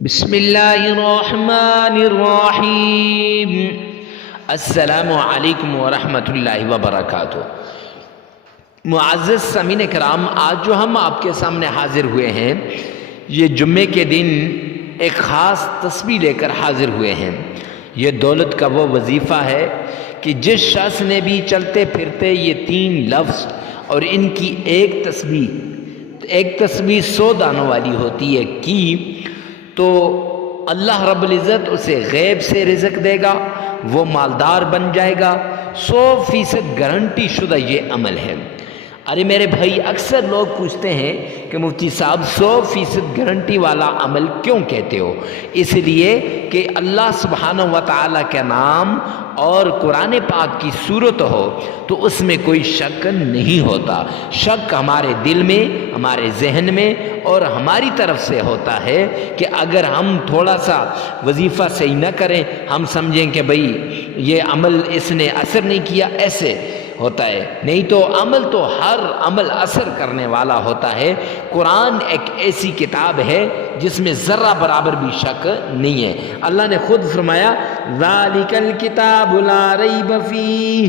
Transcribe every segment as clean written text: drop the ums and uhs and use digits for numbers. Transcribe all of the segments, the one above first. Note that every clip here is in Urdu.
بسم اللہ الرحمن الرحیم۔ السلام علیکم ورحمۃ اللہ وبرکاتہ۔ معزز سامعین کرام، آج جو ہم آپ کے سامنے حاضر ہوئے ہیں، یہ جمعے کے دن ایک خاص تسبیح لے کر حاضر ہوئے ہیں۔ یہ دولت کا وہ وظیفہ ہے کہ جس شخص نے بھی چلتے پھرتے یہ 3 لفظ اور ان کی ایک تسبیح 100 دانوں والی ہوتی ہے کی تو اللہ رب العزت اسے غیب سے رزق دے گا، وہ مالدار بن جائے گا۔ 100% گارنٹی شدہ یہ عمل ہے۔ ارے میرے بھائی، اکثر لوگ پوچھتے ہیں کہ مفتی صاحب 100% گارنٹی والا عمل کیوں کہتے ہو؟ اس لیے کہ اللہ سبحانہ و تعالیٰ کا نام اور قرآن پاک کی صورت ہو تو اس میں کوئی شک نہیں ہوتا۔ شک ہمارے دل میں، ہمارے ذہن میں اور ہماری طرف سے ہوتا ہے کہ اگر ہم تھوڑا سا وظیفہ صحیح نہ کریں، ہم سمجھیں کہ بھئی یہ عمل اس نے اثر نہیں کیا، ایسے ہوتا ہے۔ نہیں تو عمل تو ہر عمل اثر کرنے والا ہوتا ہے۔ قرآن ایک ایسی کتاب ہے جس میں ذرہ برابر بھی شک نہیں ہے۔ اللہ نے خود فرمایا ذالک الکتاب لا ریب فیہ،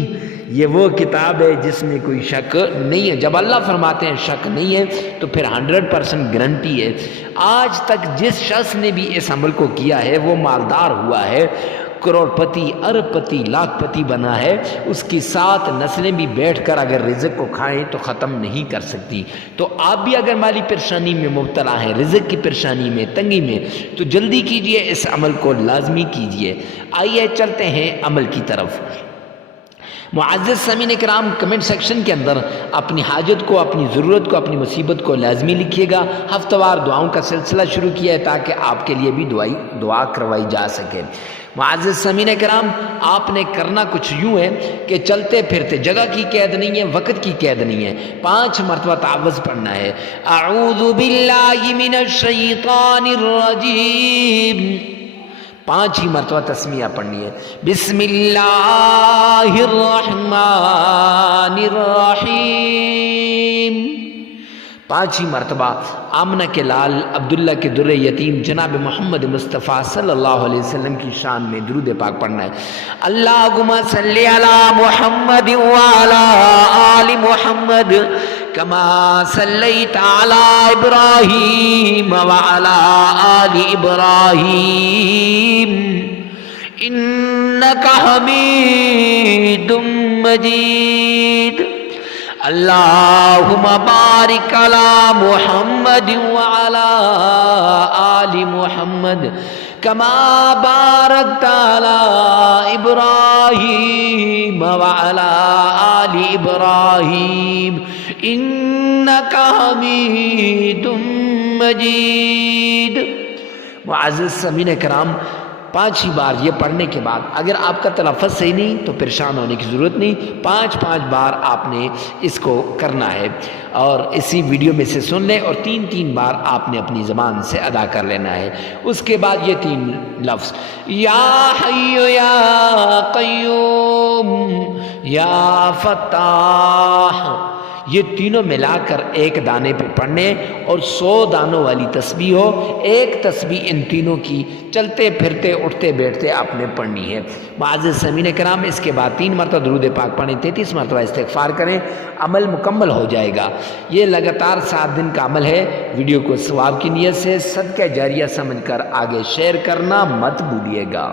یہ وہ کتاب ہے جس میں کوئی شک نہیں ہے۔ جب اللہ فرماتے ہیں شک نہیں ہے تو پھر 100% گارنٹی ہے۔ آج تک جس شخص نے بھی اس عمل کو کیا ہے وہ مالدار ہوا ہے، کروڑ پتی، ارب پتی، لاکھ پتی بنا ہے۔ اس کی 7 نسلیں بھی بیٹھ کر اگر رزق کو کھائیں تو ختم نہیں کر سکتی۔ تو آپ بھی اگر مالی پریشانی میں مبتلا ہیں، رزق کی پریشانی میں، تنگی میں، تو جلدی کیجئے، اس عمل کو لازمی کیجئے۔ آئیے چلتے ہیں عمل کی طرف۔ معزز سامعین کرام، کمنٹ سیکشن کے اندر اپنی حاجت کو، اپنی ضرورت کو، اپنی مصیبت کو لازمی لکھیے گا۔ ہفتہ وار دعاؤں کا سلسلہ شروع کیا ہے تاکہ آپ کے لیے بھی دعا کروائی جا سکے۔ معزز سامعین کرام، آپ نے کرنا کچھ یوں ہے کہ چلتے پھرتے، جگہ کی قید نہیں ہے، وقت کی قید نہیں ہے، 5 مرتبہ تعوذ پڑھنا ہے۔ اعوذ باللہ من الشیطان الرجیم، 5 ہی مرتبہ تسمیہ پڑھنی ہے۔ بسم اللہ الرحمن الرحیم، 5 ہی مرتبہ آمنہ کے لال عبداللہ کے در یتیم جناب محمد مصطفیٰ صلی اللہ علیہ وسلم کی شان میں درود پاک پڑھنا ہے۔ اللہم صلی علی محمد وعلی آل محمد کما صلیت علی ابراہیم وعلی آل ابراہیم انکا حمید مجید۔ اللہم بارک علی محمد وعلی آل محمد کما بارکت علی ابراہیم وعلی آل ابراہیم انکا حمید مجید۔ معزز سامعین کرام، 5 ہی بار یہ پڑھنے کے بعد اگر آپ کا تلفظ صحیح نہیں تو پریشان ہونے کی ضرورت نہیں، 5 بار آپ نے اس کو کرنا ہے اور اسی ویڈیو میں سے سن لیں، اور 3 بار آپ نے اپنی زبان سے ادا کر لینا ہے۔ اس کے بعد یہ 3 لفظ یا حی یا قیوم یا فتاح، یہ تینوں ملا کر ایک دانے پہ پڑھنے، اور 100 دانوں والی تسبیح ہو۔ ایک تسبیح ان تینوں کی چلتے پھرتے اٹھتے بیٹھتے آپ نے پڑھنی ہے۔ معزز سامعین کرام، اس کے بعد 3 مرتبہ درود پاک پڑھیں، 33 مرتبہ استغفار کریں، عمل مکمل ہو جائے گا۔ یہ لگاتار 7 دن کا عمل ہے۔ ویڈیو کو ثواب کی نیت سے صدقہ جاریہ سمجھ کر آگے شیئر کرنا مت بھولیے گا۔